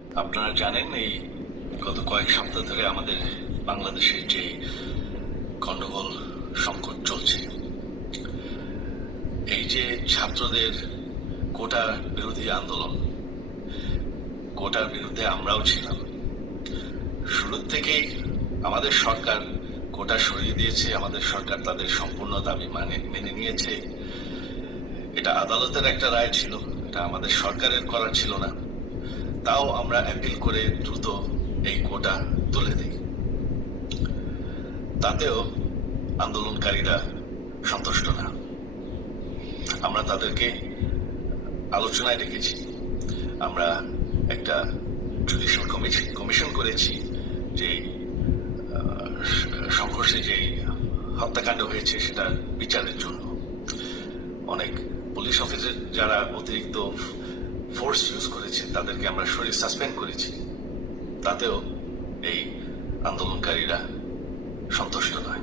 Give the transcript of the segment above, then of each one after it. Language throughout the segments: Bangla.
আপনারা জানেন এই গত কয়েক সপ্তাহ ধরে আমাদের বাংলাদেশের যে গন্ডগোল সংকট চলছে, এই যে ছাত্রদের কোটা বিরোধী আন্দোলন, কোটার বিরুদ্ধে আমরাও ছিলাম। শুরু থেকেই আমাদের সরকার কোটা সরিয়ে দিয়েছে, আমাদের সরকার তাদের সম্পূর্ণ দাবি মেনে নিয়েছে। এটা আদালতের একটা রায় ছিল, এটা আমাদের সরকারের করা ছিল না। তাও আমরা অ্যাপিল করে দ্রুত এই কোটা তুলে দিই। তাতেও আন্দোলনকারীরা সন্তুষ্ট না। আমরা তাদেরকে আলোচনায় রেখেছি। আমরা একটা জুডিশিয়াল কমিশন করেছি যে সংঘর্ষে যে হত্যাকাণ্ড হয়েছে সেটা বিচারের জন্য। অনেক পুলিশ অফিসার যারা অতিরিক্ত ফোর্স ইউজ করেছে তাদেরকে আমরা সাসপেন্ড করেছি। তাতেও এই আন্দোলনকারীরা সন্তুষ্ট নয়।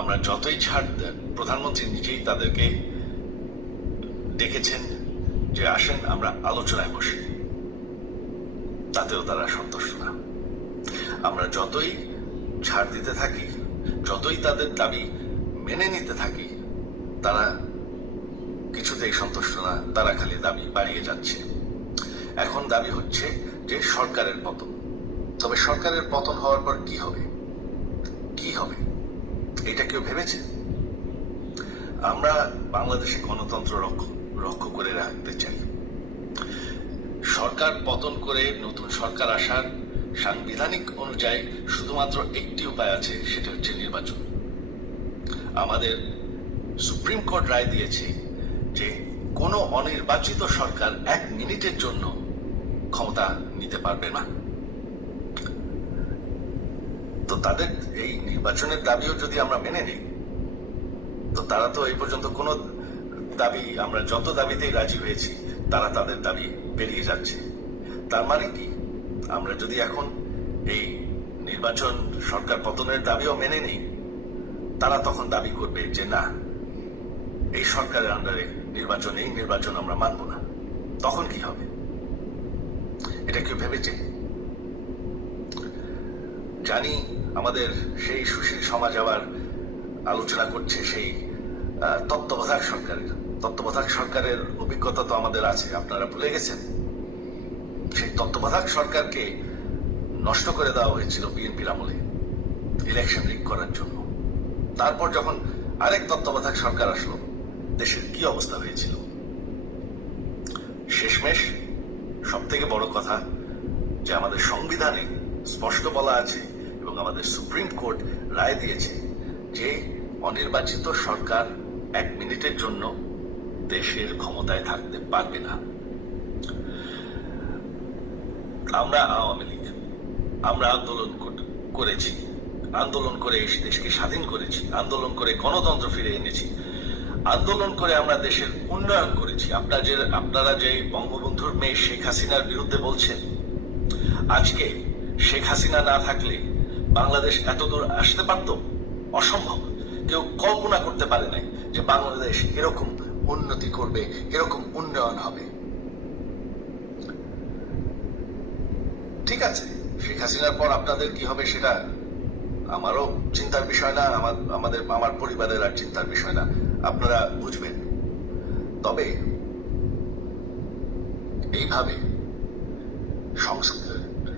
আমরা যতই ছাড়, প্রধানমন্ত্রী নিজেই তাদেরকে ডেকেছেন যে আসেন আমরা আলোচনায় বসি, তাতেও তারা সন্তুষ্ট না। আমরা যতই ছাড় দিতে থাকি, যতই তাদের দাবি মেনে নিতে থাকি, তারা কিছুতেই সন্তুষ্ট না। তারা খালি দাবি বাড়িয়ে যাচ্ছে। এখন দাবি হচ্ছে যে সরকারের পতন। তবে সরকারের পতন হওয়ার পর কি হবে, কি হবে এটা কেউ ভেবেছে? আমরা বাংলাদেশে গণতন্ত্র রক্ষা করে রাখতে চাই। সরকার পতন করে নতুন সরকার আসার সাংবিধানিক অনুযায়ী শুধুমাত্র একটি উপায় আছে, সেটা হচ্ছে নির্বাচন। আমাদের সুপ্রিম কোর্ট রায় দিয়েছে যে কোনো অনির্বাচিত সরকার 1 মিনিটের জন্য ক্ষমতা নিতে পারবে না। তো তাদের এই নির্বাচনের দাবিও যদি আমরা মেনে নিই, তো তারা তো এই পর্যন্ত কোনো দাবি, আমরা যত দাবিতেই রাজি হয়েছি তারা তাদের দাবি পেরিয়ে যাচ্ছে। তার মানে কি, আমরা যদি এখন এই নির্বাচন, সরকার পতনের দাবিও মেনে নিই, তারা তখন দাবি করবে যে না, এই সরকারের আন্ডারে নির্বাচন, এই নির্বাচন আমরা মানব না। তখন কি হবে এটা কেউ ভেবেছে? জানি আমাদের সেই সুশীল সমাজ আবার আলোচনা করছে সেই তত্ত্বাবধায়ক সরকারের অভিজ্ঞতা তো আমাদের আছে, আপনারা ভুলে গেছেন? সেই তত্ত্বাবধায়ক সরকারকে নষ্ট করে দেওয়া হয়েছিল বিএনপির আমলে ইলেকশন রিগ করার জন্য। তারপর যখন আরেক তত্ত্বাবধায়ক সরকার আসলো, দেশের কি অবস্থা হয়েছিল? শেষমেশ সব থেকে বড় কথা যে আমাদের সংবিধানে স্পষ্ট বলা আছে এবং আমাদের সুপ্রিম কোর্ট রায় দিয়েছে যে অনির্বাচিত সরকার 1 মিনিটের জন্য দেশের ক্ষমতায় থাকতে পারবে না। আমরা আওয়ামী লীগ, আমরা আন্দোলন করেছি, আন্দোলন করে এই দেশকে স্বাধীন করেছি, আন্দোলন করে গণতন্ত্র ফিরে এনেছি, আন্দোলন করে আমরা দেশের উন্নয়ন করেছি। আপনারা যে বঙ্গবন্ধুর মেয়ে শেখ হাসিনার বিরুদ্ধে বলছেন, আজকে শেখ হাসিনা না থাকলে বাংলাদেশ এতদূর আসতে পারত? অসম্ভব। কেউ কল্পনা করতে পারে নাই যে বাংলাদেশ এরকম উন্নতি করবে, এরকম উন্নয়ন হবে। ঠিক আছে, শেখ হাসিনার পর আপনাদের কি হবে সেটা আমারও চিন্তার বিষয় না, আমার পরিবারের আর চিন্তার বিষয় না, আপনারা বুঝবেন। তবে এইভাবে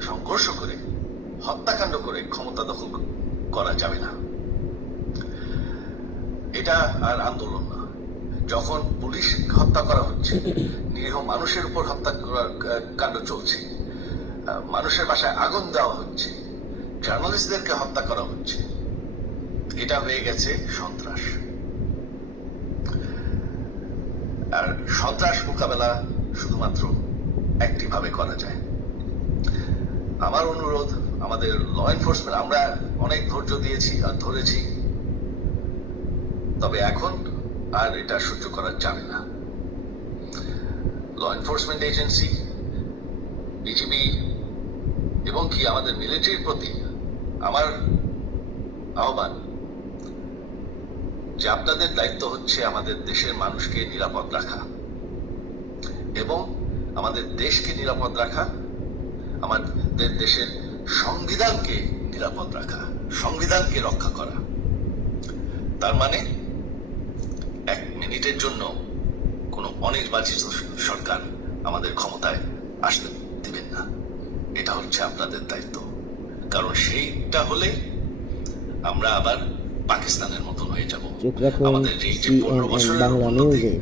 সংঘর্ষ করে, হত্যাকাণ্ড করে ক্ষমতা দখল করা যাবে না। এটা আর আন্দোলন না। যখন পুলিশ হত্যা করা হচ্ছে, নিরীহ মানুষের উপর হত্যা কাণ্ড চলছে, মানুষের বাসায় আগুন দেওয়া হচ্ছে, জার্নালিস্টদেরকে হত্যা করা হচ্ছে, এটা হয়ে গেছে সন্ত্রাস। আর সন্ত্রাস মোকাবেলা শুধুমাত্র একটি ভাবে করা যায়। আমার অনুরোধ, আমাদের ল এনফোর্সমেন্ট, আমরা অনেক ধৈর্য দিয়েছি আর ধরেছি, তবে এখন আর এটা সহ্য করা যাবে না। ল এনফোর্সমেন্ট এজেন্সি, বিজিবি এবং কি আমাদের মিলিটারির প্রতি আমার আহ্বান যে আপনাদের দায়িত্ব হচ্ছে আমাদের দেশের মানুষকে নিরাপদ রাখা এবং আমাদের দেশকে নিরাপদ রাখা আমাদের দেশের সংবিধানকে নিরাপদ রাখা, সংবিধানকে রক্ষা করা। তার মানে এক মিনিটের জন্য কোনো অনির্বাচিত সরকার আমাদের ক্ষমতায় আসতে দিবেন না। এটা হচ্ছে আপনাদের দায়িত্ব, কারণ সেইটা হলে আমরা আবার পাকিস্তানের মতন হয়ে যাব। চোখ রাখুন আমাদের এই যে 15 CNN বছরের বাংলা উন্নতি, নিউজে।